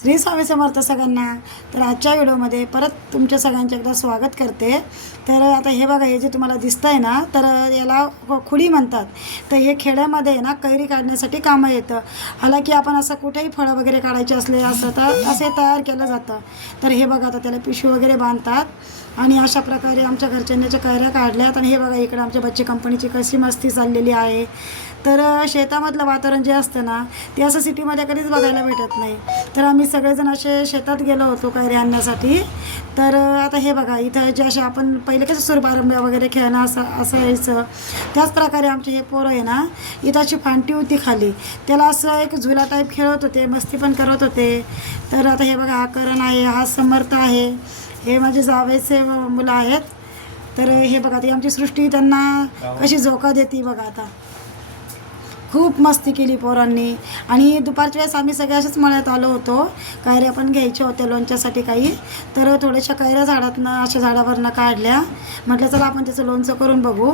श्री स्वामी समर्थ सगळ्यांना. तर आजच्या व्हिडिओमध्ये परत तुमच्या सगळ्यांचं एकदा स्वागत करते. तर आता हे बघा, हे जे तुम्हाला दिसतं आहे ना, तर याला खुडी म्हणतात. तर हे खेड्यामध्ये आहे ना कैरी काढण्यासाठी कामं येतं. हालाकी आपण असं कुठेही फळं वगैरे काढायचे असले असं तर असे तयार केलं जातं. तर हे बघा, आता त्याला पिशवी वगैरे बांधतात आणि अशा प्रकारे आमच्या घरच्यांच्या कैऱ्या काढल्यात. आणि हे बघा, इकडं आमच्या बच्चे कंपनीची कशी मस्ती चाललेली आहे. तर शेतामधलं वातावरण जे असतं ना, ते असं सिटीमध्ये कधीच बघायला भेटत नाही. तर आम्ही सगळेजण असे शेतात गेलो होतो कैऱ्या आणण्यासाठी. तर आता हे बघा, इथं जे असे आपण पहिले कसं सुरबारंब्या वगैरे खेळणं असं यायचं, त्याच प्रकारे आमचे हे पोरं आहे ना, इथं अशी फांटी होती खाली, त्याला असं एक झुला टाईप खेळत होते, मस्ती पण करत होते. तर आता हे बघा, हा करण आहे, हा समर्थ आहे, हे माझे जावेचे मुलं आहेत. तर हे बघा, ती आमची सृष्टी त्यांना कशी झोका देते बघा. आता खूप मस्ती केली पोरांनी. आणि दुपारच्या वेळेस आम्ही सगळे असेच मळ्यात आलो होतो, कैऱ्या पण घ्यायच्या होत्या लोणच्यासाठी काही. तर थोड्याशा कैऱ्या झाडातनं अशा झाडावरनं काढल्या. म्हटलं चला आपण त्याचं लोणचं करून बघू.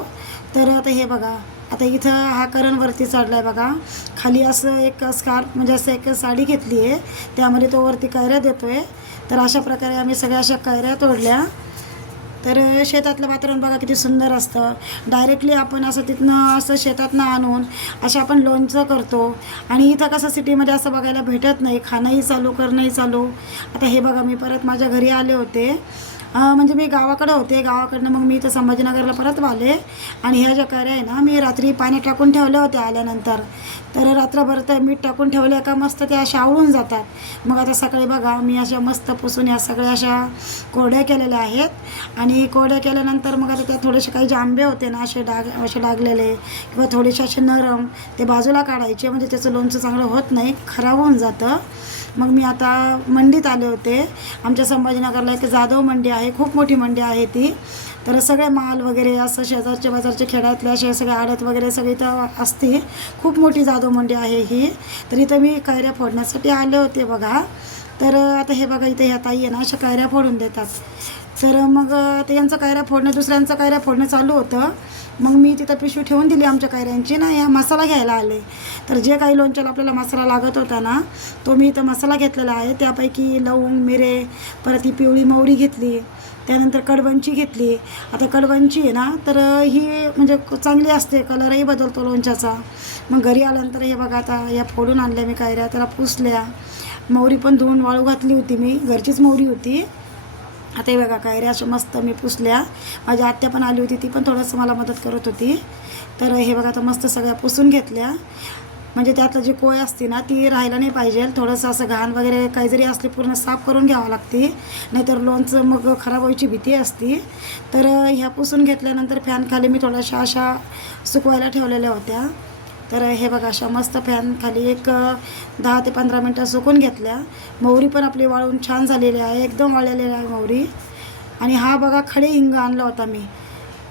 तर आता हे बघा, आता इथं हा करणवरती चढला आहे बघा. खाली असं एक स्कार्फ म्हणजे असं एक साडी घेतली आहे, त्यामध्ये तो वरती कैऱ्या देतो आहे. तर अशा प्रकारे आम्ही सगळ्या अशा कैऱ्या तोडल्या. तर शेतातलं वातावरण बघा किती सुंदर असतं. डायरेक्टली आपण असं तिथनं असं शेतातनं आणून असं आपण लोणचं करतो. आणि इथं कसं सिटीमध्ये असं बघायला भेटत नाही, खाणंही चालू करणंही चालू. आता हे बघा, मी परत माझ्या घरी आले होते, म्हणजे मी गावाकडं होते, गावाकडनं मग मी इथं संभाजीनगरला परत आले. आणि ह्या ज्या कैऱ्या आहे ना, मी रात्री पाणी टाकून ठेवल्या होत्या आल्यानंतर. तर रात्रभर तर मीठ टाकून ठेवल्या का मस्त त्या अशा आवळून जातात. मग आता सकाळी बघा, मी अशा मस्त पुसून या सगळ्या अशा कोरड्या केलेल्या आहेत. आणि कोरड्या केल्यानंतर मग आता त्या थोडेसे काही जे आंबे होते ना, असे डागलेले किंवा थोडेसे असे नरम, ते बाजूला काढायचे, म्हणजे त्याचं लोणचं चांगलं होत नाही, खराब होऊन जातं. मग मी आता मंडीत आले होते. आमच्या संभाजीनगरला एक जाधव मंडी आहे, खूप मोठी मंडी आहे ती. तर सगळे माल वगैरे असं शेजारच्या बाजारच्या खेड्यातले असे सगळे आडत वगैरे सगळी इथं असते. खूप मोठी जाधव मंडी आहे ही. तर इथं मी कैऱ्या फोडण्यासाठी आले होते बघा. तर आता हे बघा, इथे ह्या ताई आहे ना, अशा कैऱ्या फोडून देतात. तर मग ते यांचं कैऱ्या फोडणं, दुसऱ्यांचं कैऱ्या फोडणं चालू होतं. मग मी तिथं पिशवी ठेवून दिली आमच्या कैऱ्यांची ना, या मसाला घ्यायला आले. तर जे काही लोणच्याला आपल्याला मसाला लागत होता ना, तो मी इथं मसाला घेतलेला आहे. त्यापैकी लवंग, मिरे, परत ही पिवळी मोहरी घेतली, त्यानंतर कडवंची घेतली. आता कडवंची आहे ना, तर ही म्हणजे चांगली असते, कलरही बदलतो लोणच्याचा. मग घरी आल्यानंतर हे बघा, आता या फोडून आणल्या मी कैऱ्या, त्याला पुसल्या. मोहरी पण धुवून वाळू घातली होती, मी घरचीच मोहरी होती. आता हे बघा, कैऱ्या अशा मस्त मी पुसल्या. माझी आत्या पण आली होती, ती पण थोडंसं मला मदत करत होती. तर हे बघा, आता मस्त सगळ्या पुसून घेतल्या. म्हणजे त्यातलं जी कोय असते ना, ती राहायला नाही पाहिजे. थोडंसं असं घाण वगैरे काही जरी असली पूर्ण साफ करून घ्यावं लागते, नाहीतर लोणचं मग खराब व्हायची भीती असते. तर ह्या पुसून घेतल्यानंतर फॅनखाली मी थोड्याशा अशा सुकवायला ठेवलेल्या होत्या. तर हे बघा, अशा मस्त फॅन खाली एक 10 ते 15 मिनटं सुकून घेतल्या. मोहरी पण आपली वाळून छान झालेली आहे, एकदम वाळलेली आहे मोहरी. आणि हा बघा, खडे हिंग आणला होता मी.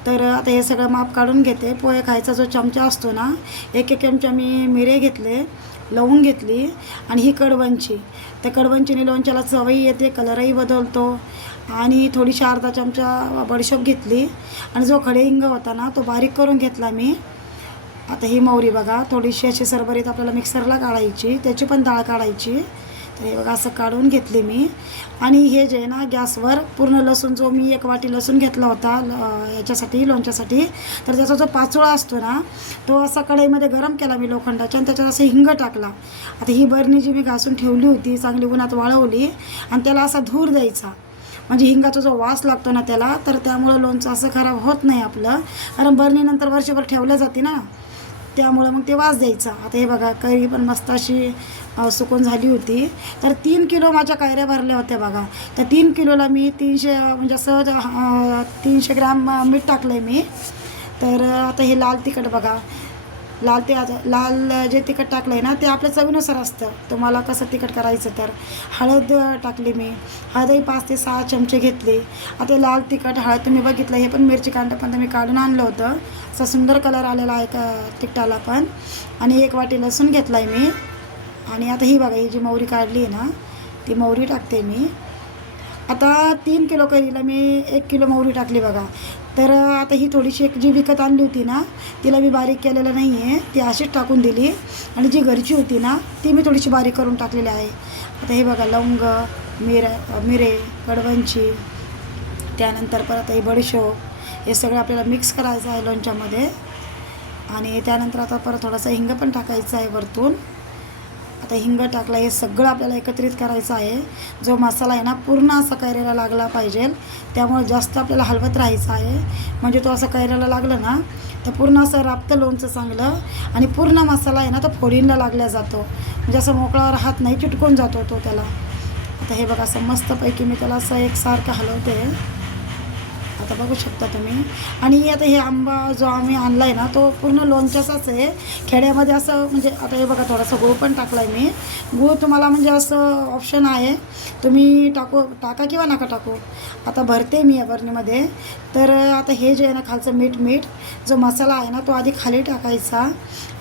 तर आता हे सगळं माप काढून घेते. पोहे खायचा जो चमचा असतो ना, एक चमचा मी मिरे घेतले, लवंग घेतली, आणि ही कडवंची. त्या कडवंचीने लोणच्याला चवही येते, कलरही बदलतो. आणि थोडीशी अर्धा चमचा बडीशोप घेतली. आणि जो खडे हिंग होता ना, तो बारीक करून घेतला मी. आता ही मोहरी बघा, थोडीशी अशी सरबरीत आपल्याला मिक्सरला काढायची, त्याची पण डाळ काढायची. तर हे बघा, असं काढून घेतली मी. आणि हे जे ना, गॅसवर पूर्ण लसूण, जो मी 1 वाटी लसूण घेतला होता याच्यासाठी, लोणच्यासाठी, तर त्याचा जो पाचोळा असतो ना, तो असा कढईमध्ये गरम केला मी लोखंडाच्या, आणि त्याच्यात असं हिंग टाकला. आता ही बरणी जी मी घासून ठेवली होती, चांगली उन्हात वाळवली, आणि त्याला असा धूर द्यायचा. म्हणजे हिंगाचा जो वास लागतो ना त्याला, तर त्यामुळं लोणचं असं खराब होत नाही आपलं. कारण बरणीनंतर वर्षभर ठेवल्या जाते ना, त्यामुळं मग ते वास द्यायचा. आता हे बघा, कैरी पण मस्त अशी सुकून झाली होती. तर 3 किलो माझ्या कैऱ्या भरल्या होत्या बघा. तर 3 किलोला मी 300 म्हणजे असं 300 ग्रॅम मीठ टाकलं आहे मी. तर आता हे लाल तिखट बघा, लाल जे तिखट टाकलं आहे ना, ते आपल्या चवीनुसार असतं, तुम्हाला कसं तिखट करायचं. तर हळद टाकली मी, हळदही 5 ते 6 चमचे घेतले. आता लाल तिखट, हळद तुम्ही बघितलं, हे पण मिरची कांदा पण मी काढून आणलं होतं. असा सुंदर कलर आलेला आहे का तिखटाला पण. आणि 1 वाटी लसूण घेतला आहे मी. आणि आता ही बघा, ही जी मोहरी काढली आहे ना, ती मोहरी टाकते मी. आता 3 किलो कैरीला मी 1 किलो मोहरी टाकली बघा. तर आता ही थोडीशी एक जी विकत आणली होती ना, तिला मी बारीक केलेलं नाही आहे, ती अशीच टाकून दिली. आणि जी घरची होती ना, ती मी थोडीशी बारीक करून टाकलेली आहे. आता हे बघा लवंग, मिरे, कडवंची, त्यानंतर परत हे बडीशोप, हे सगळं आपल्याला मिक्स करायचं आहे लोणच्यामध्ये. आणि त्यानंतर आता परत थोडासा हिंग पण टाकायचा आहे वरतून. आता हिंग टाकला, हे सगळं आपल्याला एकत्रित करायचं आहे. जो मसाला आहे ना पूर्ण असा कैऱ्याला लागला पाहिजे, त्यामुळे जास्त आपल्याला हलवत राहायचं आहे. म्हणजे तो असं कैऱ्याला लागलं ना तर पूर्ण असं राबतं लोणचं चांगलं, आणि पूर्ण मसाला आहे ना तो फोडींना लागला जातो, म्हणजे असं मोकळावर हात नाही चिटकून जातो तो त्याला. आता हे बघा असं मस्तपैकी मी त्याला असं एकसारखं हलवते. आता बघू शकता तुम्ही. आणि आता हे आंबा जो आम्ही आणला आहे ना तो पूर्ण लोणच्याचाच आहे. खेड्यामध्ये असं म्हणजे आता हे बघा थोडासा गूळ पण टाकला आहे मी. गूळ तुम्हाला म्हणजे असं ऑप्शन आहे, तुम्ही टाका किंवा नका टाकू. आता भरते मी या बरणीमध्ये. तर आता हे जे आहे ना खालचं मीठ जो मसाला आहे ना तो आधी खाली टाकायचा,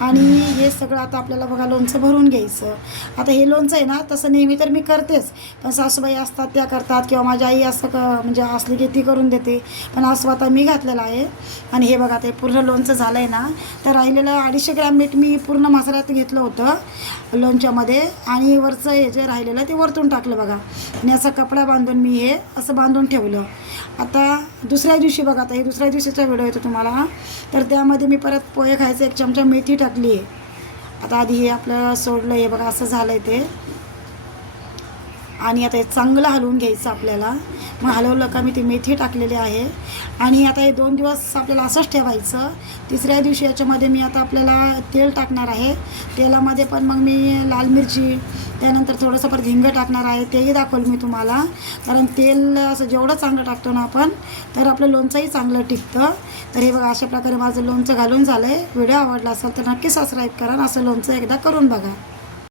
आणि हे सगळं आता आपल्याला बघा लोणचं भरून घ्यायचं. आता हे लोणचं आहे ना तसं नेहमी तर मी करतेच, पण सासूबाई असतात त्या करतात, किंवा माझी आई असं म्हणजे असली की ती करून देते, पण आज स्वतः मी घातलेलं आहे. आणि हे बघा ते पूर्ण लोणचं झालं आहे ना, तर राहिलेलं 250 ग्रॅम मीठ मी पूर्ण मसाल्यात घेतलं होतं लोणच्यामध्ये, आणि वरचं हे जे राहिलेलं ते वरतून टाकलं बघा. आणि असा कपडा बांधून मी हे असं बांधून ठेवलं. आता दुसऱ्या दिवशी बघा, आता हे दुसऱ्या दिवशीचा व्हिडिओ येतो तुम्हाला, तर त्यामध्ये मी परत पोहे खायचं 1 चमचा मेथी टाकली आहे. आता आधी हे आपलं सोडलं, हे बघा असं झालं आहे ते. आणि आता हे चांगलं हलवून घ्यायचं आपल्याला. मग हलवलं का मी ती मेथी टाकलेली आहे. आणि आता हे 2 दिवस आपल्याला असंच ठेवायचं. तिसऱ्या दिवशी याच्यामध्ये मी आता आपल्याला तेल टाकणार आहे. तेलामध्ये पण मग मी लाल मिरची, त्यानंतर थोडंसं परत हिंग टाकणार आहे, तेही दाखवलं मी तुम्हाला. कारण तेल असं जेवढं चांगलं टाकतो ना आपण, तर आपलं लोणचंही चांगलं टिकतं. तर हे बघा अशा प्रकारे माझं लोणचं घालून झालं आहे. व्हिडिओ आवडला असेल तर नक्की सबस्क्राईब करा, असं लोणचं एकदा करून बघा.